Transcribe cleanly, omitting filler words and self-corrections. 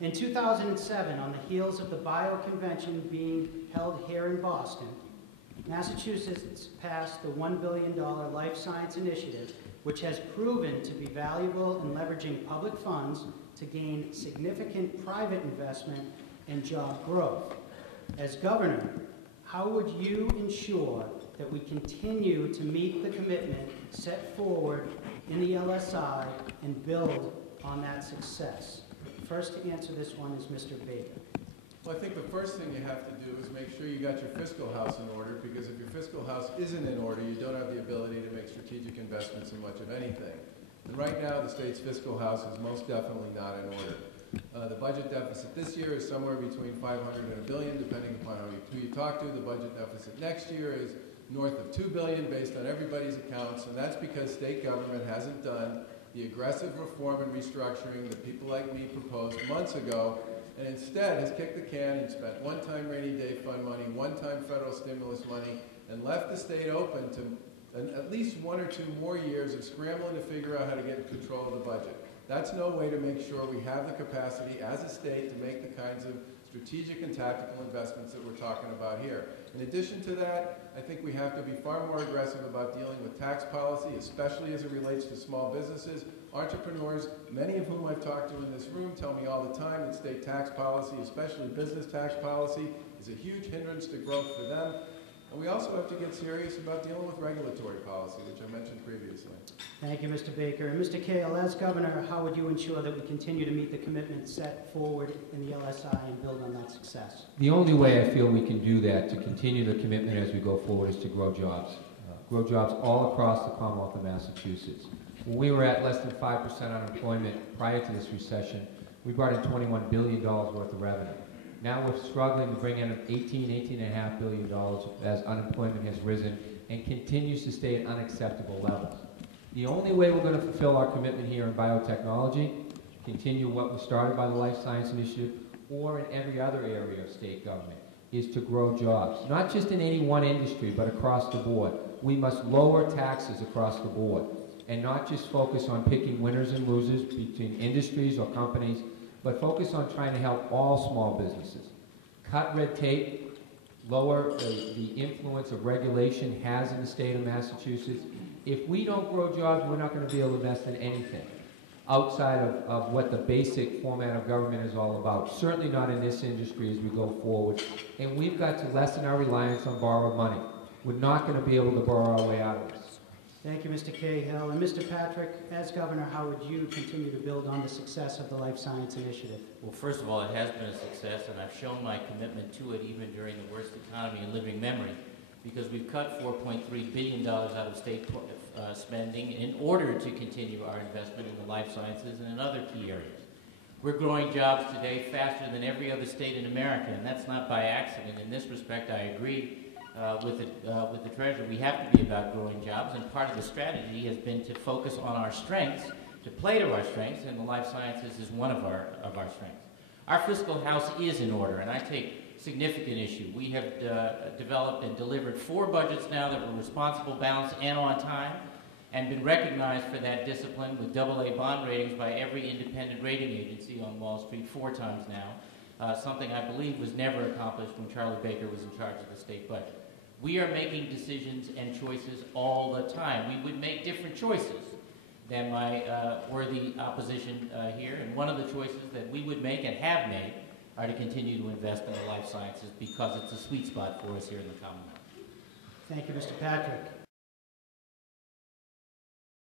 In 2007, on the heels of the Bio Convention being held here in Boston, Massachusetts passed the $1 billion Life Science Initiative, which has proven to be valuable in leveraging public funds to gain significant private investment and job growth. As governor, how would you ensure that we continue to meet the commitment set forward in the LSI and build on that success? First to answer this one is Mr. Baker. Well, I think the first thing you have to do is make sure you got your fiscal house in order, because if your fiscal house isn't in order, you don't have the ability to make strategic investments in much of anything. And right now, the state's fiscal house is most definitely not in order. The budget deficit this year is somewhere between 500 and $1 billion, depending upon who you talk to. The budget deficit next year is north of $2 billion based on everybody's accounts, and that's because state government hasn't done the aggressive reform and restructuring that people like me proposed months ago, and instead has kicked the can and spent one-time rainy day fund money, one-time federal stimulus money, and left the state open to at least 1 or 2 more years of scrambling to figure out how to get control of the budget. That's no way to make sure we have the capacity as a state to make the kinds of strategic and tactical investments that we're talking about here. In addition to that, I think we have to be far more aggressive about dealing with tax policy, especially as it relates to small businesses. Entrepreneurs, many of whom I've talked to in this room, tell me all the time that state tax policy, especially business tax policy, is a huge hindrance to growth for them. And we also have to get serious about dealing with regulatory policy, which I mentioned previously. Thank you, Mr. Baker. And Mr. Cahill, as governor, how would you ensure that we continue to meet the commitments set forward in the LSI and build on that success? The only way I feel we can do that, to continue the commitment as we go forward, is to grow jobs. Grow jobs all across the Commonwealth of Massachusetts. When we were at less than 5% unemployment prior to this recession, we brought in $21 billion worth of revenue. Now we're struggling to bring in $18.5 billion as unemployment has risen and continues to stay at unacceptable levels. The only way we're going to fulfill our commitment here in biotechnology, continue what was started by the Life Science Initiative, or in every other area of state government, is to grow jobs. Not just in any one industry, but across the board. We must lower taxes across the board, and not just focus on picking winners and losers between industries or companies, but focus on trying to help all small businesses. Cut red tape, lower the influence of regulation has in the state of Massachusetts. If we don't grow jobs, we're not going to be able to invest in anything outside of what the basic format of government is all about. Certainly not in this industry as we go forward. And we've got to lessen our reliance on borrowed money. We're not going to be able to borrow our way out of this. Thank you, Mr. Cahill. And Mr. Patrick, as governor, how would you continue to build on the success of the Life Science Initiative? Well, first of all, it has been a success, and I've shown my commitment to it even during the worst economy in living memory, because we've cut $4.3 billion out of state spending in order to continue our investment in the life sciences and in other key areas. We're growing jobs today faster than every other state in America, and that's not by accident. In this respect, I agree with the Treasurer. We have to be about growing jobs, and part of the strategy has been to focus on our strengths, to play to our strengths, and the life sciences is one of our strengths. Our fiscal house is in order, and I take significant issue. We have developed and delivered 4 budgets now that were responsible, balanced, and on time, and been recognized for that discipline with AA bond ratings by every independent rating agency on Wall Street 4 times now, something I believe was never accomplished when Charlie Baker was in charge of the state budget. We are making decisions and choices all the time. We would make different choices than my worthy opposition here, and one of the choices that we would make and have made are to continue to invest in the life sciences because it's a sweet spot for us here in the Commonwealth. Thank you, Mr. Patrick.